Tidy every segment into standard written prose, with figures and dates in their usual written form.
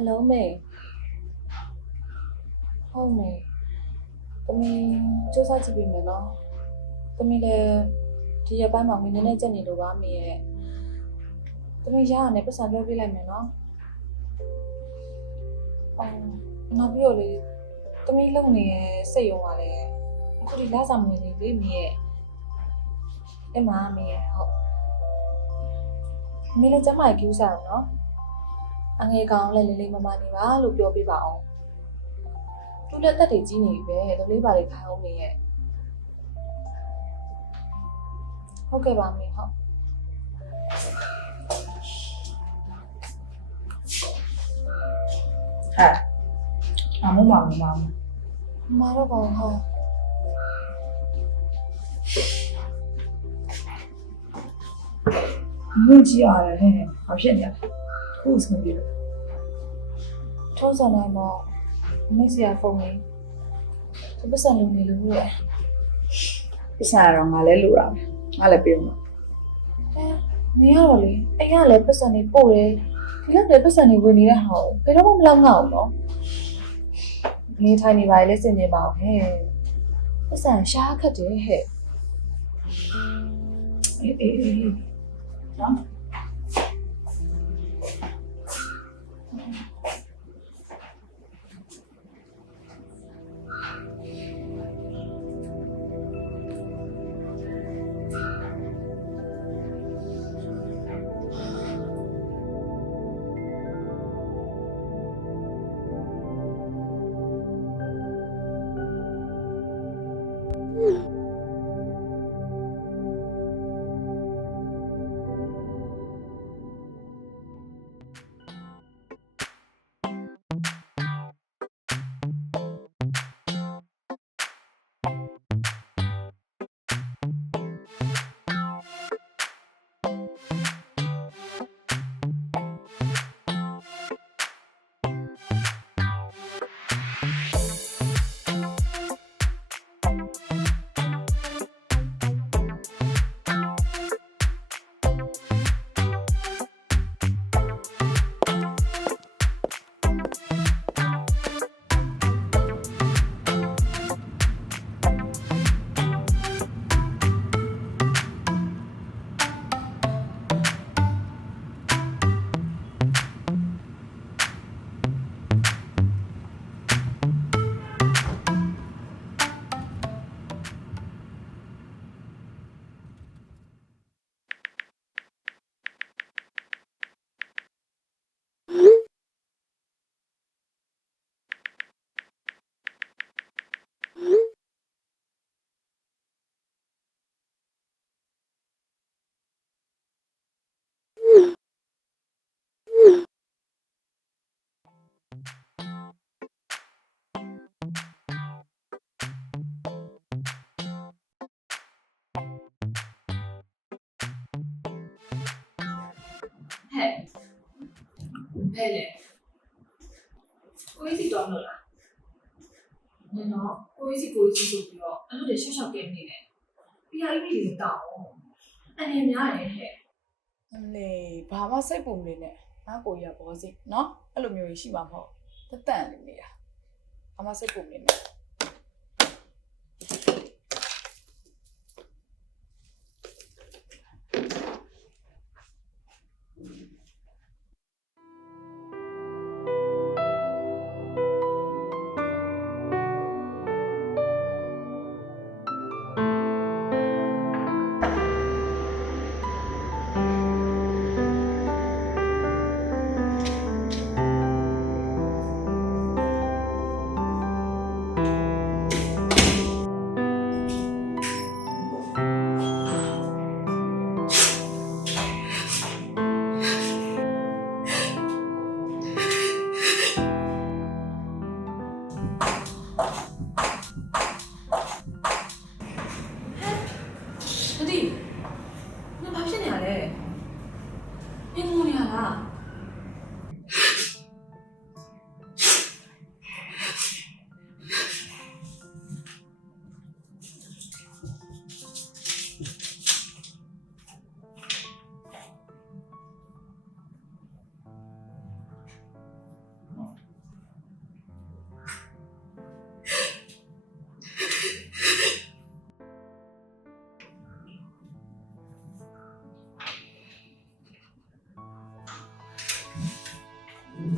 Hello မေဟုတ်မေသမီးစူးစမ်းကြည့်ပေးမယ်နော်သမီးလည်းဒီရက်ပိုင်းမှာမင်းနဲ့ကြက်နေလို့ပါမေရဲ့သမီးရရနဲ့ပတ်စံပြောပြလိုက်မယ်နော်နောက်ပြီးတော့လေသမီးလုံနေရဲ့စိတ်ယုံပါလေအခုဒီလဆောင်ဝင်နေလေမေရဲ့အဲ့မှာမေရဲ့ဟုတ်မင်းလည်းကျမကြီးကူးစားအောင်နော်အငယ်ကောင်လည်းလေးလေးမမနေပါလို့ပြောပြပါအောင်သူလက်သက်တွေကြီးနေပြီပဲဒါလေးပါလေခိုင်းအောင်နေရဲ့ဟုတ်ကဲ့ပါမေဟုတ်ဟာမမတော့ပါဟုတ်မကြီးရတယ်ဟဲ့ဘာဖြစ်နေလဲခုစမပြေလို့ ထုံးစံတိုင်းပေါ့မင်းစီယာဖုန်းလေးသူပတ်စံလုံးနေလို့ရဲ့ ပစ္စံတော့ငါလည်းလူတာပဲငါလည်းပြေမှာ မင်းကတော့လေအိမ်ကလည်းပတ်စံနေပို့တယ်ဒီလောက်လည်းပတ်စံနေဝင်နေတဲ့ဟာကိုဘယ်တော့မှမလောက်ငါအောင်နော်နေထိုင်နေပါလေစင်နေပါအောင်ဟဲ့ပတ်စံရှားခတ်တယ်ဟဲ့ အေးနော်ဟဲ့လေကိုကြီးစီတောင်းလို့လားနင်တော့ကိုကြီးစီဆိုပြီးတော့အဲ့လိုတွေရှော့ရှော့ကဲနေတယ်ပြီးတော့အိမ်ကြီးတောင်းအနေများတယ်ဟဲ့ လေဘာမှစိတ်ပူနေနဲ့ငါကိုကြီးကဘောစီနော်အဲ့လိုမျိုးရှိမှာမဟုတ်တန်နေနေတာဘာမှစိတ်ပူနေနဲ့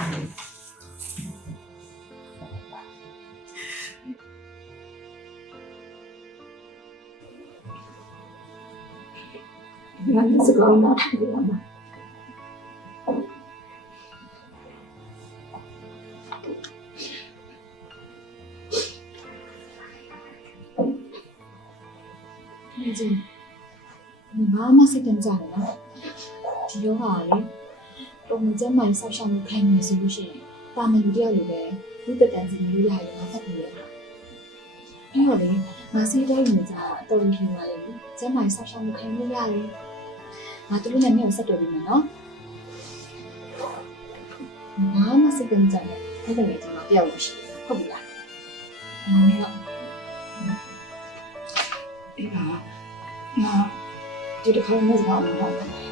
ငါစကောင်းနာထိုင်ရမှာဒီကျမမစိတ်တမ်းကြတယ်နော်ဒီယောဂါလေပုံမှန်ကျမှဆောက်ရှောက်မှုခံနေဆိုလို့ရှိရင်တာမန်လူတယောက်လိုပဲလူသက်တမ်းစီမျိုးရရမှာဖတ်ပြီးရတာပြီးတော့လေမစိတ်တိုင်းနေကြအတော်ကြီးပါလေကျမှဆောက်ရှောက်မှုခံနေရတယ်ငါတို့လည်းမျိုးဆက်တွေ့ပြီနော်ငါမစိတ်တမ်းကြတယ်အဲ့ဒါလည်းဒီမှာတယောက်လို့ရှိဟုတ်ပြီလားမမေကအေးပါငါဒီတစ်ခါမှမစကားမပြောဘူး